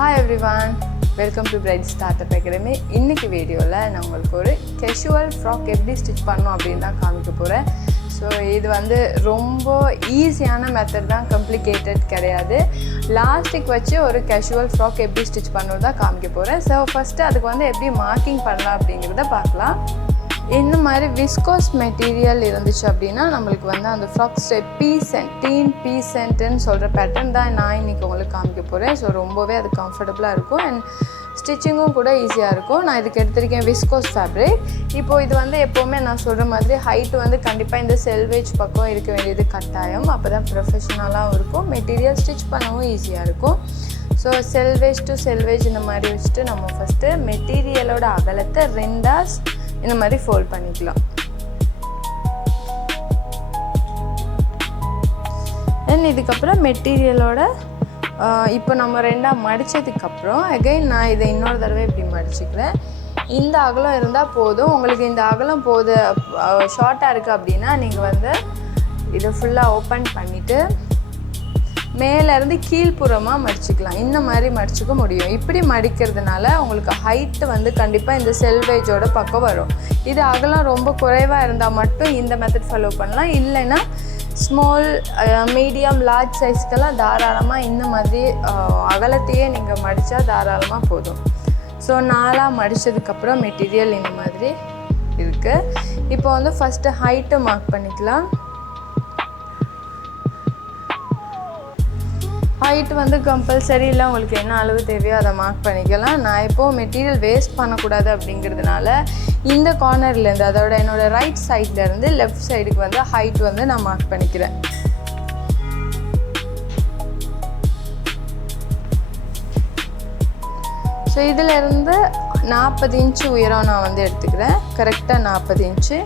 Hi everyone, welcome to Bride Startup Academy. இன்னைக்கு வீடியோவில் நான் உங்களுக்கு ஒரு கேஷுவல் ஃப்ராக் எப்படி ஸ்டிச் பண்ணணும் அப்படின்னு தான் காமிக்க போகிறேன். ஸோ இது வந்து ரொம்ப ஈஸியான மெத்தட் தான், காம்ப்ளிகேட்டட் கிடையாது. லாஸ்டிக் வச்சு ஒரு கேஷுவல் ஃப்ராக் எப்படி ஸ்டிச் பண்ணணும் தான் காமிக்க போகிறேன். ஸோ ஃபஸ்ட்டு அதுக்கு வந்து எப்படி மார்க்கிங் பண்ணலாம் அப்படிங்கிறத பார்க்கலாம். இந்த மாதிரி விஸ்கோஸ் மெட்டீரியல் இருந்துச்சு அப்படின்னா நம்மளுக்கு வந்து அந்த ஃப்ராக் ஸ்டைப் பீசன்ட்டுன்னு சொல்கிற பேட்டர்ன் தான் நான் இன்றைக்கி உங்களுக்கு காமிக்க போகிறேன். ஸோ ரொம்பவே அது கம்ஃபர்டபுளாக இருக்கும் அண்ட் ஸ்டிச்சிங்கும் கூட ஈஸியாக இருக்கும். நான் இதுக்கு எடுத்திருக்கேன் விஸ்கோஸ் ஃபேப்ரிக். இப்போது இது வந்து எப்போவுமே நான் சொல்கிற மாதிரி ஹைட் வந்து கண்டிப்பாக இந்த செல்வேஜ் பக்கம் இருக்க வேண்டியது கட்டாயம். அப்போ தான் ப்ரொஃபஷ்னலாகவும் இருக்கும், மெட்டீரியல் ஸ்டிச் பண்ணவும் ஈஸியாக இருக்கும். ஸோ செல்வேஜ் டு செல்வேஜ் இந்த மாதிரி வச்சுட்டு நம்ம ஃபஸ்ட்டு மெட்டீரியலோட அகலத்தை 2 இந்த மாதிரி ஃபோல்ட் பண்ணிக்கலாம். தென் இதுக்கப்புறம் மெட்டீரியலோட இப்போ நம்ம 2 மடித்ததுக்கப்புறம் அகைன் நான் இதை இன்னொரு தடவை இப்படி மடிச்சுக்கிறேன். இந்த அகலம் இருந்தால் போதும். உங்களுக்கு இந்த அகலம் ஷார்ட்டாக இருக்குது அப்படின்னா நீங்கள் வந்து இதை ஃபுல்லாக ஓப்பன் பண்ணிவிட்டு மேலேருந்து கீழ்ப்புறமாக மடிச்சுக்கலாம். இந்த மாதிரி மடிச்சுக்க முடியும். இப்படி மடிக்கிறதுனால உங்களுக்கு ஹைட்டு வந்து கண்டிப்பாக இந்த செல்வேஜோட பக்கம் வரும். இது அகலம் ரொம்ப குறைவாக இருந்தால் மட்டும் இந்த மெத்தட் ஃபாலோ பண்ணலாம். இல்லைன்னா ஸ்மால் மீடியம் லார்ஜ் சைஸ்க்கெல்லாம் தாராளமாக இந்த மாதிரி அகலத்தையே நீங்கள் மடித்தா தாராளமாக போதும். ஸோ 4 மடித்ததுக்கப்புறம் மெட்டீரியல் இந்த மாதிரி இருக்குது. இப்போ வந்து ஃபஸ்ட்டு ஹைட்டை மார்க் பண்ணிக்கலாம். ஹைட் வந்து கம்பல்சரி இல்லை, உங்களுக்கு என்ன அளவு தேவையோ அதை மார்க் பண்ணிக்கலாம். நான் இப்போது மெட்டீரியல் வேஸ்ட் பண்ணக்கூடாது அப்படிங்கிறதுனால இந்த கார்னர்லேருந்து, அதோட என்னோடய ரைட் சைட்லேருந்து லெஃப்ட் சைடுக்கு வந்து ஹைட் வந்து நான் மார்க் பண்ணிக்கிறேன். ஸோ இதிலேருந்து 40 இன்ச்சு உயரம் நான் வந்து எடுத்துக்கிறேன். கரெக்டாக 40 இன்ச்சு.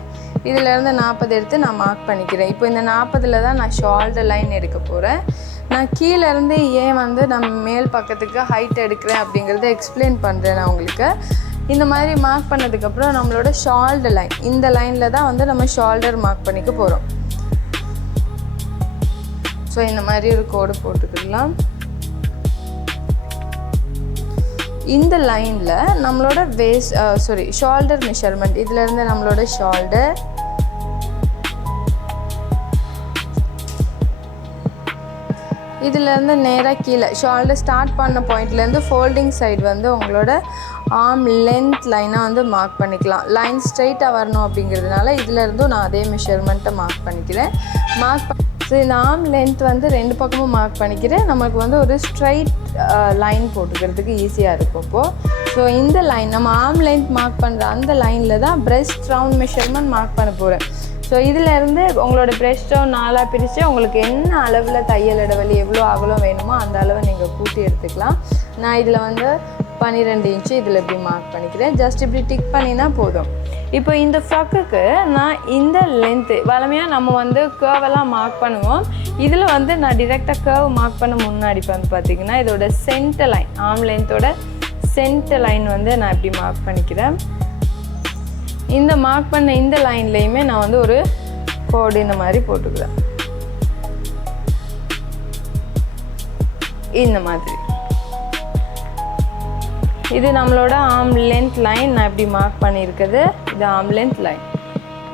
இதிலேருந்து 40 எடுத்து நான் மார்க் பண்ணிக்கிறேன். இப்போ இந்த 40 தான் நான் ஷோல்டர் லைன் எடுக்க போகிறேன். நான் கீழேருந்து ஏன் வந்து நம்ம மேல் பக்கத்துக்கு ஹைட் எடுக்கிறேன் அப்படிங்கிறத எக்ஸ்பிளைன் பண்ணுறேன் நான் உங்களுக்கு. இந்த மாதிரி மார்க் பண்ணதுக்கப்புறம் நம்மளோட ஷோல்டர் லைன், இந்த லைனில் தான் வந்து நம்ம ஷோல்டர் மார்க் பண்ணிக்க போகிறோம். ஸோ இந்த மாதிரி ஒரு கோடு போட்டுக்கலாம். இந்த லைனில் நம்மளோட ஷோல்டர் மெஷர்மெண்ட், இதிலேருந்து நம்மளோட ஷோல்டர், இதிலேருந்து நேராக கீழே ஷோல்டர் ஸ்டார்ட் பண்ண பாயிண்ட்லேருந்து ஃபோல்டிங் சைடு வந்து உங்களோட ஆர்ம் லென்த் லைனாக வந்து மார்க் பண்ணிக்கலாம். லைன் ஸ்ட்ரைட்டாக வரணும் அப்படிங்கிறதுனால இதிலேருந்தும் நான் அதே மெஷர்மெண்ட்டை மார்க் பண்ணிக்கிறேன். ஸோ இந்த ஆர்ம் லென்த் வந்து 2 பக்கமும் மார்க் பண்ணிக்கிறேன். நமக்கு வந்து ஒரு ஸ்ட்ரைட் லைன் போட்டுக்கிறதுக்கு ஈஸியாக இருக்கும் இப்போது. ஸோ இந்த லைன் நம்ம ஆர்ம் லென்த் மார்க் பண்ணுற அந்த லைனில் தான் பிரெஸ்ட் ரவுண்ட் மெஷர்மெண்ட் மார்க் பண்ண போகிறேன். ஸோ இதிலேருந்து உங்களோட பிரெஸ்ட் ரவுண்ட் 4 பிரித்து உங்களுக்கு என்ன அளவில் தையல் இடைவெளி எவ்வளோ அகலம் வேணுமோ அந்த அளவை நீங்கள் கூட்டி எடுத்துக்கலாம். நான் இதில் வந்து 12 இன்ச்சு இதில் இப்படி மார்க் பண்ணிக்கிறேன். ஜஸ்ட் இப்படி டிக் பண்ணினா போதும். இப்போ இந்த ஃப்ராக்குக்கு நான் இந்த லென்த்து வளமையாக நம்ம வந்து கர்வெல்லாம் மார்க் பண்ணுவோம். இதில் வந்து நான் டிரெக்டாக கர்வ் மார்க் பண்ண முன்னாடி வந்து பார்த்திங்கன்னா இதோட சென்டர் லைன், ஆர்ம் லென்த்தோட சென்டர் லைன் வந்து நான் இப்படி மார்க் பண்ணிக்கிறேன். இந்த மார்க் பண்ண இந்த லைன்லேயுமே நான் வந்து ஒரு கோடு இந்த மாதிரி போட்டுக்கிறேன். இந்த மாதிரி இது நம்மளோட ஆர்ம் லென்த் லைன். நான் இப்படி மார்க் பண்ணியிருக்குது, இது ஆர்ம் லென்த் லைன்.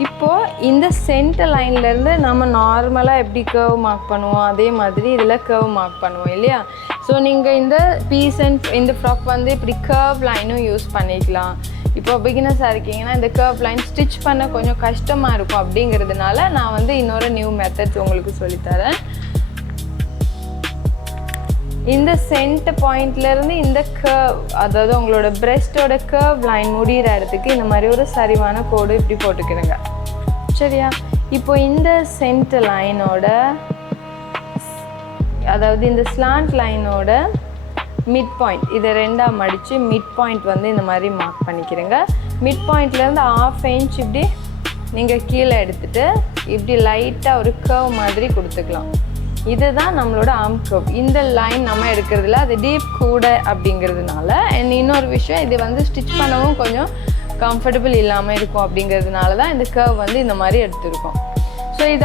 இப்போது இந்த சென்டர் லைன்லேருந்து நம்ம நார்மலாக எப்படி கர்வ் மார்க் பண்ணுவோம் அதே மாதிரி இதில் கர்வ் மார்க் பண்ணுவோம் இல்லையா. ஸோ நீங்கள் இந்த இந்த ஃப்ராக் வந்து இப்படி கர்வ் லைனும் யூஸ் பண்ணிக்கலாம். இப்போ பிகினர்ஸாக இருக்கீங்கன்னா இந்த கர்வ் லைன் ஸ்டிச் பண்ண கொஞ்சம் கஷ்டமாக இருக்கும் அப்படிங்கிறதுனால நான் வந்து இன்னொரு நியூ மெத்தட்ஸ் உங்களுக்கு சொல்லித்தரேன். இந்த சென்டர் பாயிண்ட்லேருந்து இந்த கர்வ், அதாவது உங்களோட பிரெஸ்ட்டோட கர்வ் லைன் முடிகிற இடத்துக்கு இந்த மாதிரி ஒரு சரிவான கோடு இப்படி போட்டுக்கிறேங்க. சரியா? இப்போ இந்த சென்டர் லைனோட, அதாவது இந்த ஸ்லாண்ட் லைனோட மிட் பாயிண்ட், இதை 2 மடித்து மிட் பாயிண்ட் வந்து இந்த மாதிரி மார்க் பண்ணிக்கிறேங்க. மிட் பாயிண்ட்லேருந்து 1/2 இன்ச் இப்படி நீங்கள் கீழே எடுத்துகிட்டு இப்படி லைட்டாக ஒரு கர்வ் மாதிரி கொடுத்துக்கலாம். இதுதான் நம்மளோட ஆர்ம் கர்வ். இந்த லைன் நம்ம எடுக்கிறதுல அது டீப் கூட அப்படிங்கிறதுனால, இன்னொரு விஷயம் இது வந்து ஸ்டிச் பண்ணவும் கொஞ்சம் கம்ஃபர்டபுள் இல்லாமல் இருக்கும் அப்படிங்கிறதுனால தான் இந்த கர்வ் வந்து இந்த மாதிரி எடுத்துருக்கோம். ஸோ இது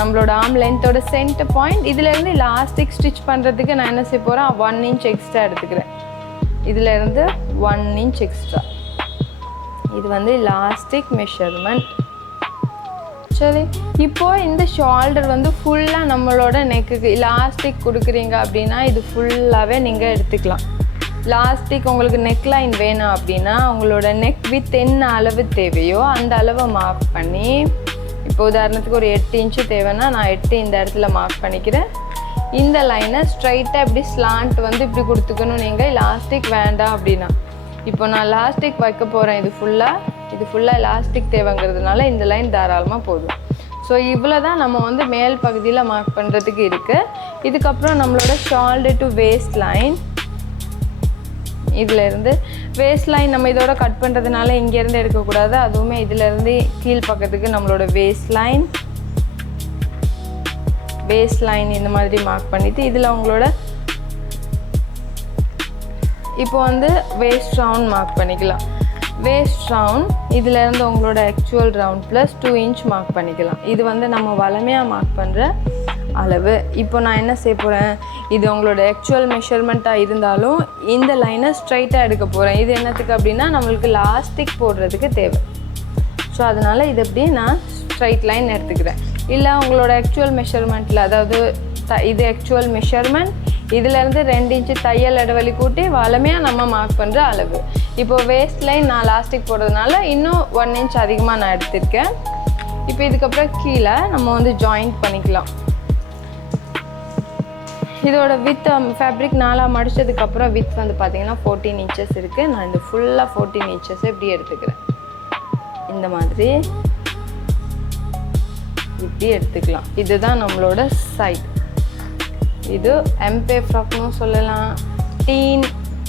நம்மளோட ஆர்ம் லென்த்தோட சென்டர் பாயிண்ட். இதிலேருந்து எலாஸ்டிக் ஸ்டிச் பண்ணுறதுக்கு நான் என்ன செய்ய போகிறேன், 1 inch எக்ஸ்ட்ரா எடுத்துக்கிறேன். இதிலேருந்து 1 inch எக்ஸ்ட்ரா. இது வந்து எலாஸ்டிக் மெஷர்மெண்ட். சரி, இப்போது இந்த ஷோல்டர் வந்து ஃபுல்லாக நம்மளோட நெக்குக்கு எலாஸ்டிக் கொடுக்குறீங்க அப்படின்னா இது ஃபுல்லாகவே நீங்கள் எடுத்துக்கலாம். எலாஸ்டிக் உங்களுக்கு நெக் லைன் வேணும் அப்படின்னா உங்களோட நெக் வித் என்ன அளவு தேவையோ அந்த அளவை மார்க் பண்ணி, இப்போ உதாரணத்துக்கு ஒரு 8 inch தேவைன்னா நான் 8 இந்த இடத்துல மார்க் பண்ணிக்கிறேன். இந்த லைனை ஸ்ட்ரைட்டாக இப்படி ஸ்லாண்ட் வந்து இப்படி கொடுத்துக்கணும் நீங்கள், எலாஸ்டிக் வேண்டாம் அப்படின்னா. இப்போ நான் எலாஸ்டிக் வைக்க போகிறேன், இது ஃபுல்லாக எலாஸ்டிக் தேவைங்கிறதுனால இந்த லைன் தாராளமாக போதும். ஸோ இவ்வளோ தான் நம்ம வந்து மேல் பகுதியில் மார்க் பண்ணுறதுக்கு இருக்குது. இதுக்கப்புறம் நம்மளோட ஷோல்டர் டு வேஸ்ட் லைன், இதிலேருந்து வேஸ்ட் லைன் நம்ம இதோட கட் பண்ணுறதுனால இங்கேருந்து எடுக்கக்கூடாது, அதுவுமே இதிலேருந்து கீழ் பக்கத்துக்கு நம்மளோட வேஸ்ட் லைன் இந்த மாதிரி மார்க் பண்ணிவிட்டு இதில் உங்களோட இப்போ வந்து வேஸ்ட் ரவுண்ட் மார்க் பண்ணிக்கலாம். வேஸ்ட் ரவுண்ட் இதிலேருந்து உங்களோட actual round plus 2 inch mark பண்ணிக்கலாம். இது வந்து நம்ம வளமையாக மார்க் பண்ணுற அளவு. இப்போ நான் என்ன செய்ய போகிறேன், இது உங்களோட ஆக்சுவல் மெஷர்மெண்ட்டாக இருந்தாலும் இந்த லைனை ஸ்ட்ரைட்டாக எடுக்க போகிறேன். இது என்னத்துக்கு அப்படின்னா நம்மளுக்கு எலாஸ்டிக் போடுறதுக்கு தேவை. ஸோ அதனால் இது எப்படி நான் ஸ்ட்ரைட் லைன் எடுத்துக்கிறேன். இல்லை உங்களோட ஆக்சுவல் மெஷர்மெண்ட்டில், அதாவது இது ஆக்சுவல் மெஷர்மெண்ட், இதிலேருந்து 2 inch தையல் இடைவெளி கூட்டி வளமையாக நம்ம மார்க் பண்ணுற அளவு. இப்போது வேஸ்ட் லைன் நான் எலாஸ்டிக் போடுறதுனால இன்னும் 1 inch அதிகமாக நான் எடுத்திருக்கேன். இப்போ இதுக்கப்புறம் கீழே நம்ம வந்து ஜாயிண்ட் பண்ணிக்கலாம். இதோட வித் ஃபேப்ரிக் 4 மடித்ததுக்கப்புறம் வித் வந்து பார்த்திங்கன்னா 14 inches இருக்குது. நான் இந்த ஃபுல்லாக 14 inches இப்படி எடுத்துக்கிறேன். இந்த மாதிரி இப்படி எடுத்துக்கலாம். இதுதான் நம்மளோட சைட். இது எம்பே ஃப்ராக்னு சொல்லலாம்,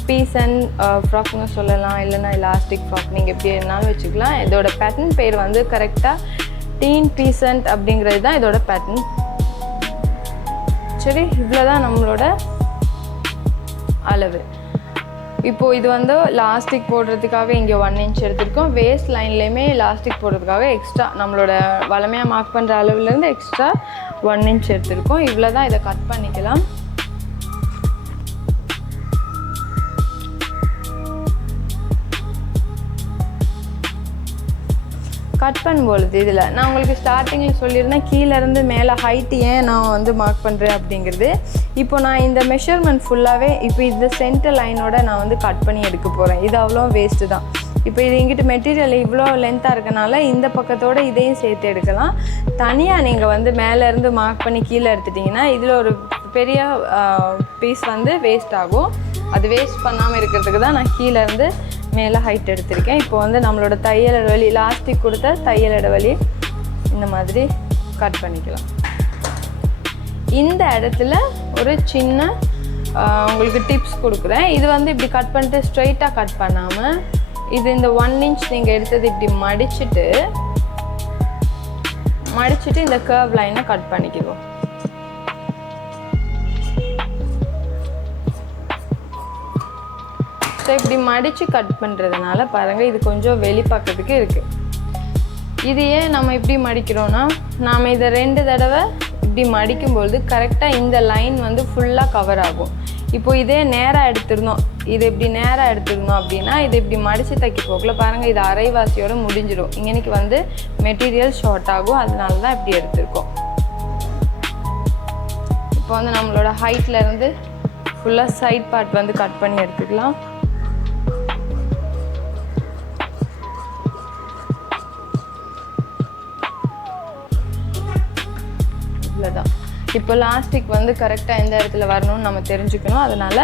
பீசன்ட் ஃப்ராக்னு சொல்லலாம், இல்லைனா எலாஸ்டிக் ஃப்ராக், நீங்கள் எப்படி வேணாலும் வச்சுக்கலாம். இதோட பேட்டர்ன் பேர் வந்து கரெக்டாக பீசன்ட் அப்படிங்கிறது தான் இதோட பேட்டர்ன். சரி, இவ்வளோ தான் நம்மளோட அளவு. இப்போது இது வந்து எலாஸ்டிக் போடுறதுக்காக இங்கே 1 inch எடுத்திருக்கோம். வேஸ்ட் லைன்லேயுமே எலாஸ்டிக் போடுறதுக்காக எக்ஸ்ட்ரா நம்மளோட வளமையாக மார்க் பண்ணுற அளவுலேருந்து எக்ஸ்ட்ரா 1 inch எடுத்திருக்கோம். இவ்வளோ தான். இதை கட் பண்ணிக்கலாம். கட் பண்ணும்பொழுது இதில் நான் உங்களுக்கு ஸ்டார்டிங்கில் சொல்லியிருந்தேன் கீழேருந்து மேலே ஹைட்டு ஏன் நான் வந்து மார்க் பண்ணுறேன் அப்படிங்கிறது. இப்போ நான் இந்த மெஷர்மெண்ட் ஃபுல்லாகவே இப்போ இந்த சென்டர் லைனோட நான் வந்து கட் பண்ணி எடுக்க போகிறேன். இது அவ்வளோ வேஸ்ட்டு தான். இப்போ இது இங்கிட்டு மெட்டீரியல் இவ்வளோ லென்த்தாக இருக்கனால இந்த பக்கத்தோடு இதையும் சேர்த்து எடுக்கலாம். தனியாக நீங்கள் வந்து மேலேருந்து மார்க் பண்ணி கீழே எடுத்துட்டிங்கன்னா இதில் ஒரு பெரிய பீஸ் வந்து வேஸ்ட் ஆகும். அது வேஸ்ட் பண்ணாமல் இருக்கிறதுக்கு தான் நான் கீழேருந்து மேலே ஹைட் எடுத்திருக்கேன். இப்போ வந்து நம்மளோட தையல் இடைவெளி, எலாஸ்டிக் கொடுத்த தையல் இடைவெளி இந்த மாதிரி கட் பண்ணிக்கலாம். இந்த இடத்துல ஒரு சின்ன உங்களுக்கு டிப்ஸ் கொடுக்குறேன். இது வந்து இப்படி கட் பண்ணிட்டு ஸ்ட்ரைட்டாக கட் பண்ணாமல் இது இந்த 1 inch நீங்கள் எடுத்தது இப்படி மடிச்சுட்டு இந்த கர்வ் லைனை கட் பண்ணிக்குவோம். ஸோ இப்படி மடித்து கட் பண்ணுறதுனால பாருங்கள் இது கொஞ்சம் வெளிப்பக்கத்துக்கு இருக்குது. இது ஏன் நம்ம இப்படி மடிக்கிறோன்னா, நாம் இதை 2 தடவை இப்படி மடிக்கும்பொழுது கரெக்டாக இந்த லைன் வந்து ஃபுல்லாக கவர் ஆகும். இப்போ இதே நேராக எடுத்துருந்தோம், இது இப்படி நேராக எடுத்துருந்தோம் அப்படின்னா இது இப்படி மடித்து தைக்க போகல பாருங்கள், இது அரைவாசியோடு முடிஞ்சிடும். இங்கனைக்கு வந்து மெட்டீரியல் ஷார்ட் ஆகும், அதனால தான் இப்படி எடுத்துருக்கோம். இப்போ வந்து நம்மளோட ஹைட்லேருந்து ஃபுல்லாக சைட் பார்ட் வந்து கட் பண்ணி எடுத்துக்கலாம். இவ்வளோதான். இப்போ லாஸ்டிக் வந்து கரெக்டாக எந்த இடத்துல வரணும்னு நம்ம தெரிஞ்சுக்கணும். அதனால்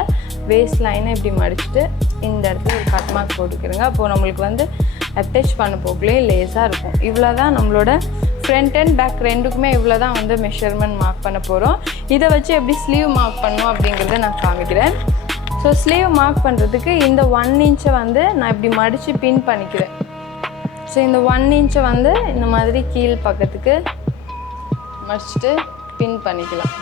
வேஸ்ட் லைனை இப்படி மடிச்சுட்டு இந்த இடத்துல ஒரு கட் மார்க் போட்டுக்கிறோங்க. அப்போது நம்மளுக்கு வந்து அட்டாச் பண்ண போகலே லேஸாக இருக்கும். இவ்வளோ தான் நம்மளோட ஃப்ரண்ட் அண்ட் பேக் ரெண்டுக்குமே இவ்வளோ தான் வந்து மெஷர்மெண்ட் மார்க் பண்ண போகிறோம். இதை வச்சு எப்படி ஸ்லீவ் மார்க் பண்ணணும் அப்படிங்கிறத நான் காமிக்கிறேன். ஸோ ஸ்லீவ் மார்க் பண்ணுறதுக்கு இந்த 1 inch வந்து நான் இப்படி மடித்து பின் பண்ணிக்கிறேன். ஸோ இந்த 1 inch வந்து இந்த மாதிரி கீழ் பக்கத்துக்கு மடிச்சுட்டு பின் பண்ணிக்கலாம்.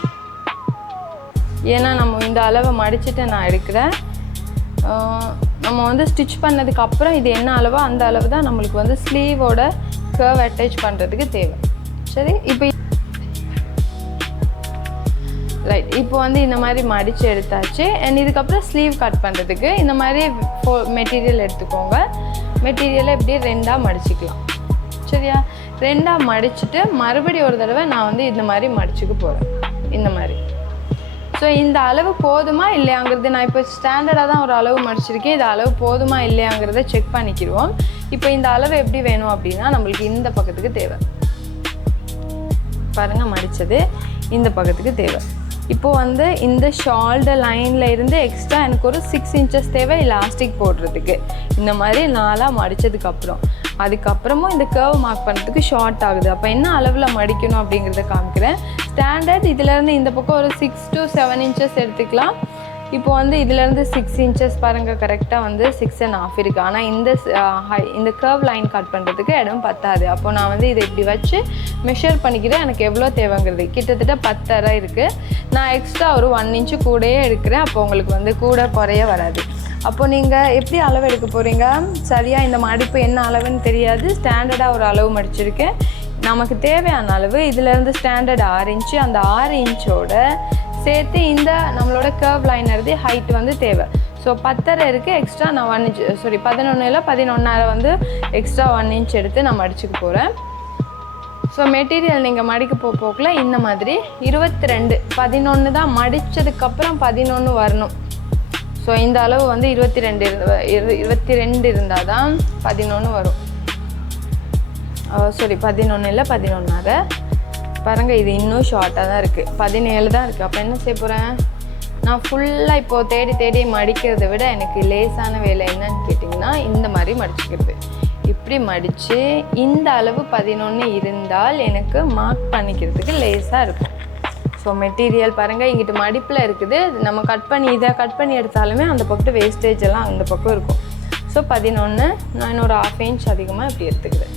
ஏன்னா நம்ம இந்த அளவை மடிச்சுட்டு நான் எடுக்கிறேன். நம்ம வந்து ஸ்டிச் பண்ணதுக்கப்புறம் இது என்ன அளவோ அந்த அளவு தான் நம்மளுக்கு வந்து ஸ்லீவோட கர்வ் அட்டாச் பண்ணுறதுக்கு தேவை. சரி. இப்போ ரைட், இப்போ வந்து இந்த மாதிரி மடித்து எடுத்தாச்சு. அண்ட் இதுக்கப்புறம் ஸ்லீவ் கட் பண்ணுறதுக்கு இந்த மாதிரி மெட்டீரியல் எடுத்துக்கோங்க. மெட்டீரியலை இப்படி 2ஆக மடிச்சிக்கலாம். சரியா? 2ஆக மடிச்சுட்டு மறுபடியும் ஒரு தடவை நான் வந்து இந்த மாதிரி மடிச்சுக்க போகிறேன், இந்த மாதிரி. ஸோ இந்த அளவு போதுமா இல்லையாங்கிறது, நான் இப்போ ஸ்டாண்டர்டாக தான் ஒரு அளவு மடிச்சிருக்கேன். இது அளவு போதுமா இல்லையாங்கிறத செக் பண்ணிக்கிடுவோம். இப்போ இந்த அளவு எப்படி வேணும் அப்படின்னா, நம்மளுக்கு இந்த பக்கத்துக்கு தேவை. பாருங்கள், மடித்தது இந்த பக்கத்துக்கு தேவை. இப்போது வந்து இந்த ஷோல்டர் லைனில் இருந்து எக்ஸ்ட்ரா எனக்கு ஒரு 6 இன்ச்சஸ் தேவை எலாஸ்டிக் போடுறதுக்கு. இந்த மாதிரி 4ஆக மடித்ததுக்கப்புறம் அதுக்கப்புறமும் இந்த கர்வ் மார்க் பண்ணுறதுக்கு ஷார்ட் ஆகுது. அப்போ என்ன அளவில் மடிக்கணும் அப்படிங்கிறத காமிக்கிறேன். ஸ்டாண்டர்ட் இதிலேருந்து இந்த பக்கம் ஒரு 6 to 7 இன்ச்சஸ் எடுத்துக்கலாம். இப்போ வந்து இதிலேருந்து 6 இன்ச்சஸ் பாருங்கள், கரெக்டாக வந்து 6.5 இருக்குது. ஆனால் இந்த கர்வ் லைன் கட் பண்ணுறதுக்கு இடம் பத்தாது. அப்போ நான் வந்து இதை இப்படி வச்சு மெஷர் பண்ணிக்கிறேன். எனக்கு எவ்வளோ தேவைங்கிறது கிட்டத்தட்ட 10.5 இருக்குது. நான் எக்ஸ்ட்ரா ஒரு 1 இன்ச்சு கூடயே எடுக்கிறேன். அப்போ உங்களுக்கு வந்து கூட குறைய வராது. அப்போது நீங்கள் எப்படி அளவு எடுக்க போகிறீங்க? சரியாக இந்த மடிப்பு என்ன அளவுன்னு தெரியாது. ஸ்டாண்டர்டாக ஒரு அளவு மடிச்சிருக்கேன். நமக்கு தேவையான அளவு இதிலேருந்து ஸ்டாண்டர்ட் 6 இன்ச்சு. அந்த 6 இன்ச்சோட சேர்த்து இந்த நம்மளோட கர்வ் லைனர்து ஹைட் வந்து தேவை. ஸோ 10.5 இருக்குது. எக்ஸ்ட்ரா நான் 1 இன்ச் 11.5 வந்து எக்ஸ்ட்ரா 1 இன்ச் எடுத்து நான் மடிச்சுக்க போகிறேன். ஸோ மெட்டீரியல் நீங்கள் மடிக்க போக்கில் இந்த மாதிரி 22 11 தான் மடித்ததுக்கப்புறம் 11 வரணும். ஸோ இந்த அளவு வந்து 22 இருந்தால் தான் 11 வரும். 11 இல்லை 11.5. பாருங்கள், இது இன்னும் ஷார்ட்டாக தான் இருக்குது. 17 தான் இருக்குது. அப்போ என்ன செய்ய போகிறேன்? நான் ஃபுல்லாக இப்போது தேடி மடிக்கிறத விட எனக்கு லேசான வேலை என்னன்னு கேட்டிங்கன்னா, இந்த மாதிரி மடிச்சுக்கிறது. இப்படி மடித்து இந்த அளவு 11 இருந்தால் எனக்கு மார்க் பண்ணிக்கிறதுக்கு லேசாக இருக்கும். ஸோ மெட்டீரியல் பாருங்கள், இங்கிட்டு மடிப்பில் இருக்குது. நம்ம இதை கட் பண்ணி எடுத்தாலுமே அந்த பக்கம் வேஸ்டேஜ் எல்லாம் அந்த பக்கம் இருக்கும். ஸோ 11 நான் இன்னொரு 1/2 இன்ச் அதிகமாக இப்படி எடுத்துக்கிறேன்.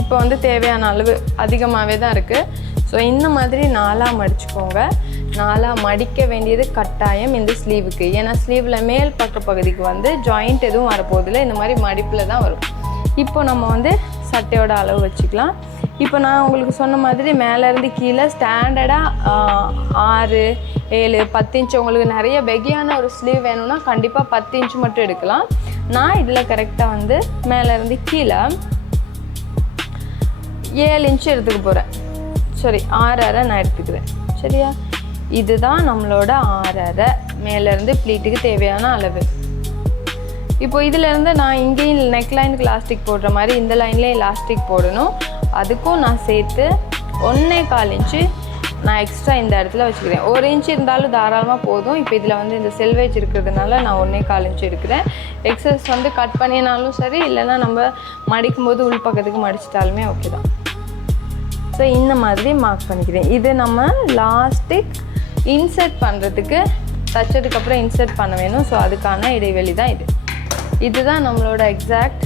இப்போ வந்து தேவையான அளவு அதிகமாகவே தான் இருக்குது. ஸோ இந்த மாதிரி 4ஆக மடிச்சுக்கோங்க. 4ஆக மடிக்க வேண்டியது கட்டாயம் இந்த ஸ்லீவுக்கு. ஏன்னா ஸ்லீவில் மேல் பகுதிக்கு வந்து ஜாயிண்ட் எதுவும் வரப்போதில்லை, இந்த மாதிரி மடிப்பில் தான் வரும். இப்போ நம்ம வந்து சட்டையோட அளவு வச்சுக்கலாம். இப்போ நான் உங்களுக்கு சொன்ன மாதிரி மேலேருந்து கீழே ஸ்டாண்டர்டாக 6, 7, 10 இன்ச்சு. உங்களுக்கு நிறைய பெகியான ஒரு ஸ்லீவ் வேணும்னா கண்டிப்பாக 10 இன்ச்சு மட்டும் எடுக்கலாம். நான் இதில் கரெக்டாக வந்து மேலேருந்து கீழே 7 இன்ச்சு எடுத்துக்க போகிறேன். 6.5 நான் எடுத்துக்கிறேன். சரியா? இதுதான் நம்மளோட 6.5 மேலேருந்து ப்ளீட்டுக்கு தேவையான அளவு. இப்போ இதிலேருந்து நான் இங்கேயும் நெக்லைனுக்கு எலாஸ்டிக் போடுற மாதிரி இந்த லைன்லேயே எலாஸ்டிக் போடணும். அதுக்கும் நான் சேர்த்து 1.25 இன்ச்சு நான் எக்ஸ்ட்ரா இந்த இடத்துல வச்சுக்கிறேன். 1 இன்ச்சு இருந்தாலும் தாராளமாக போதும். இப்போ இதில் வந்து இந்த செல்வேஜ் இருக்கிறதுனால நான் 1.25 இன்ச்சு எடுக்கிறேன். எக்ஸஸ் வந்து கட் பண்ணினாலும் சரி, இல்லைன்னா நம்ம மடிக்கும் போது உள் பக்கத்துக்கு மடிச்சிட்டாலுமே ஓகே தான். ஸோ இந்த மாதிரி மார்க் பண்ணிக்கிறேன். இது நம்ம லாஸ்டிக் இன்சர்ட் பண்ணுறதுக்கு தைச்சதுக்கப்புறம் இன்சர்ட் பண்ண வேணும். ஸோ அதுக்கான இடைவெளி தான் இது. இதுதான் நம்மளோட எக்ஸாக்ட்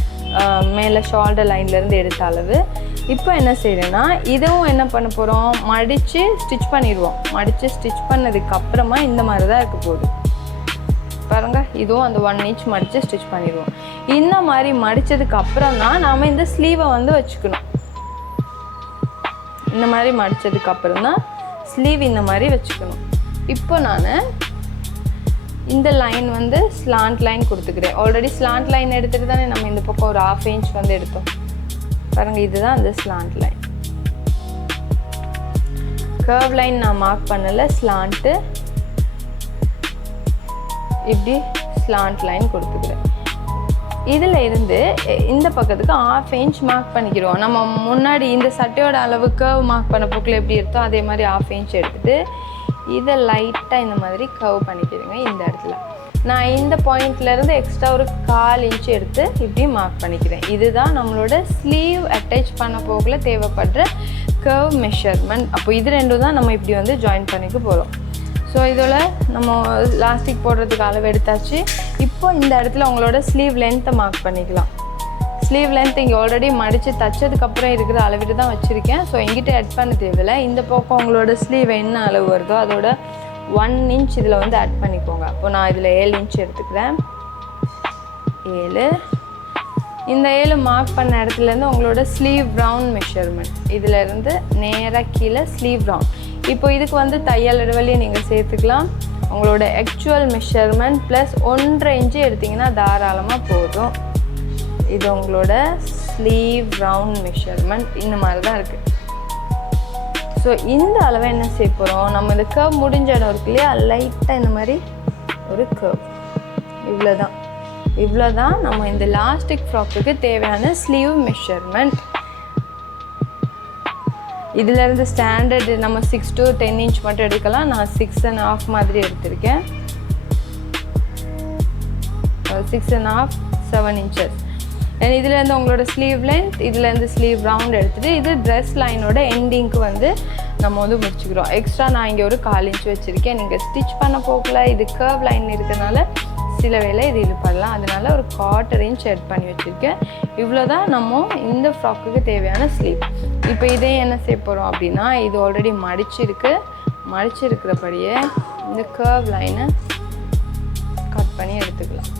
மேலே ஷோல்டர் லைன்லேருந்து எடுத்த அளவு. இப்போ என்ன செய்கிறேன்னா, இதுவும் என்ன பண்ண போகிறோம், மடித்து ஸ்டிச் பண்ணிடுவோம். மடித்து ஸ்டிச் பண்ணதுக்கப்புறமா இந்த மாதிரி தான் இருக்க போகுது. பாருங்கள், இதுவும் அந்த 1 இன்ச் மடித்து ஸ்டிச் பண்ணிடுவோம். இந்த மாதிரி மடித்ததுக்கப்புறம் தான் நாம் இந்த ஸ்லீவை வந்து வச்சுக்கணும். இந்த மாதிரி மடித்ததுக்கப்புறம் தான் ஸ்லீவ் இந்த மாதிரி வச்சுக்கணும். இப்போ நான் இந்த லைன் வந்து ஸ்லாண்ட் லைன் கொடுத்துக்கிறேன். ஆல்ரெடி ஸ்லாண்ட் லைன் எடுத்துகிட்டு தானே நம்ம இந்த பக்கம் ஒரு 1/2 இன்ச் வந்து எடுத்தோம். பாருங்கள், இதுதான் அந்த ஸ்லாண்ட் லைன். கர்வ் லைன் நான் மார்க் பண்ணலை, ஸ்லாண்ட்டு இப்படி ஸ்லாண்ட் லைன் கொடுத்துக்கிறேன். இதில் இருந்து இந்த பக்கத்துக்கு 1/2 இன்ச் மார்க் பண்ணிக்கிறோம். நம்ம முன்னாடி இந்த சட்டையோட அளவு கர்வ் மார்க் பண்ண போக்கில் எப்படி எடுத்தோம் அதே மாதிரி 1/2 இன்ச் எடுத்துகிட்டு இதை லைட்டாக இந்த மாதிரி கர்வ் பண்ணிக்கிறேங்க. இந்த இடத்துல நான் இந்த பாயிண்ட்லேருந்து எக்ஸ்ட்ரா ஒரு 1/4 இன்ச் எடுத்து இப்படி மார்க் பண்ணிக்கிறேன். இதுதான் நம்மளோட ஸ்லீவ் அட்டாச் பண்ண போக்கில் தேவைப்படுற கர்வ் மெஷர்மெண்ட். அப்போ இது ரெண்டும் தான் நம்ம இப்படி வந்து ஜாயின் பண்ணிக்க போகிறோம். ஸோ இதில் நம்ம லாஸ்டிக் போடுறதுக்கு அளவு எடுத்தாச்சு. இப்போ இந்த இடத்துல உங்களோட ஸ்லீவ் லென்த்தை மார்க் பண்ணிக்கலாம். ஸ்லீவ் லென்த் இங்கே ஆல்ரெடி மடித்து தைச்சதுக்கப்புறம் இருக்கிற அளவிட்டு தான் வச்சுருக்கேன். ஸோ எங்கிட்ட ஆட் பண்ண தேவையில்லை. இந்த பக்கம் உங்களோட ஸ்லீவ் என்ன அளவு வருதோ அதோட 1 இன்ச் இதில் வந்து ஆட் பண்ணிக்கோங்க. அப்போ நான் இதில் 7 இன்ச் எடுத்துக்கிறேன். 7 இந்த 7 மார்க் பண்ண இடத்துலேருந்து உங்களோட ஸ்லீவ் ரவுண்ட் மெஷர்மெண்ட் இதிலேருந்து நேராக கீழே ஸ்லீவ் ரவுண்ட். இப்போ இதுக்கு வந்து தையல் இடைவெளியை நீங்கள் சேர்த்துக்கலாம். உங்களோட ஆக்சுவல் மெஷர்மெண்ட் ப்ளஸ் 1.5 இன்ச்சு எடுத்திங்கன்னா தாராளமாக போதும். இது உங்களோட ஸ்லீவ் ரவுண்ட் மெஷர்மெண்ட் இந்த மாதிரி தான் இருக்குது. ஸோ இந்த அளவை என்ன செய்ய போகிறோம், நம்ம இந்த கர்வ் முடிஞ்ச இடம் இருக்கு இல்லையா, லைட்டாக இந்த மாதிரி ஒரு கர்வ், இவ்வளோதான் நம்ம இந்த லாஸ்டிக் ஃப்ராக்குக்கு தேவையான ஸ்லீவ் மெஷர்மெண்ட். இதிலேருந்து ஸ்டாண்டர்டு நம்ம 6 to 10 இன்ச் மட்டும் எடுக்கலாம். நான் 6.5 மாதிரி எடுத்திருக்கேன். 6.5 7 இன்ச்சஸ். அண்ட் இதுலேருந்து உங்களோட ஸ்லீவ் லென்த், இதுலேருந்து ஸ்லீவ் ரவுண்ட் எடுத்துகிட்டு இது ட்ரெஸ் லைனோட எண்டிங்க்கு வந்து நம்ம வந்து முடிச்சுக்கிறோம். எக்ஸ்ட்ரா நான் இங்கே ஒரு 1/4 இன்ச் வச்சுருக்கேன். நீங்கள் ஸ்டிச் பண்ண போகல, இது கர்வ் லைன் இருக்கிறதுனால சில வேளை இது இழுப்படலாம். அதனால ஒரு 1/4 இன்ச் எட் பண்ணி வச்சுருக்கேன். இவ்வளோ தான் நம்ம இந்த ஃப்ராக்குக்கு தேவையான ஸ்லீவ். இப்போ இதே என்ன செய்ய போகிறோம் அப்படின்னா, இது ஆல்ரெடி மடிச்சிருக்கிறபடியே இந்த கர்வ் லைனை கட் பண்ணி எடுத்துக்கலாம்.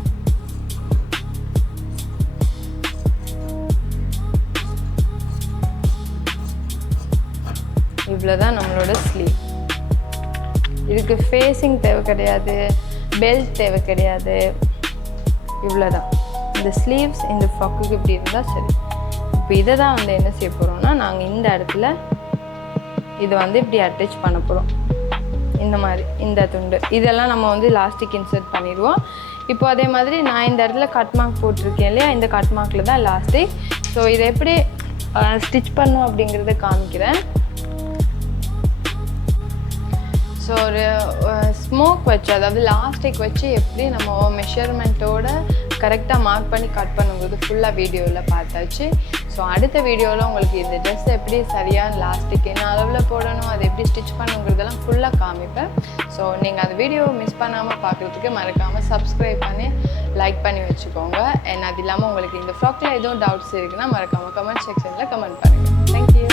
இவ்வளோதான் நம்மளோட ஸ்லீவ். இதுக்கு ஃபேஸிங் தேவை கிடையாது, பெல்ட் தேவை கிடையாது. இவ்வளோதான் இந்த ஸ்லீவ்ஸ் இந்த ஃப்ராக்குக்கு இப்படி இருந்தால் சரி. இப்போ இதை தான் வந்து என்ன செய்ய போகிறோம்னா, நாங்கள் இந்த இடத்துல இதை வந்து இப்படி அட்டாச் பண்ண போகிறோம். இந்த மாதிரி இந்த துண்டு இதெல்லாம் நம்ம வந்து லாஸ்டிக் இன்சர்ட் பண்ணிடுவோம். இப்போ அதே மாதிரி நான் இந்த இடத்துல கட் மார்க் போட்டிருக்கேன் இல்லையா, இந்த கட் மார்க்கில் தான் லாஸ்டிக். ஸோ இதை எப்படி ஸ்டிச் பண்ணும் அப்படிங்கிறத காமிக்கிறேன். ஸோ ஒரு ஸ்மோக் வச்சு, அதாவது லாஸ்டிக் வச்சு எப்படி நம்ம மெஷர்மெண்ட்டோட கரெக்டாக மார்க் பண்ணி கட் பண்ணுங்கிறது ஃபுல்லாக வீடியோவில் பார்த்தாச்சு. ஸோ அடுத்த வீடியோவில் உங்களுக்கு இந்த ட்ரெஸ் எப்படி சரியான லாஸ்டிக் என்ன அளவில் போடணும், அதை எப்படி ஸ்டிச் பண்ணுங்கிறதெல்லாம் ஃபுல்லாக காமிப்பேன். ஸோ நீங்கள் அந்த வீடியோவை மிஸ் பண்ணாமல் பார்க்குறதுக்கு மறக்காமல் சப்ஸ்கிரைப் பண்ணி லைக் பண்ணி வச்சுக்கோங்க. அண்ட் அது இல்லாமல் உங்களுக்கு இந்த ஃப்ராக்கில் எதுவும் டவுட்ஸ் இருக்குன்னா மறக்காமல் கமெண்ட் செக்ஷனில் கமெண்ட் பண்ணுங்கள். தேங்க்யூ.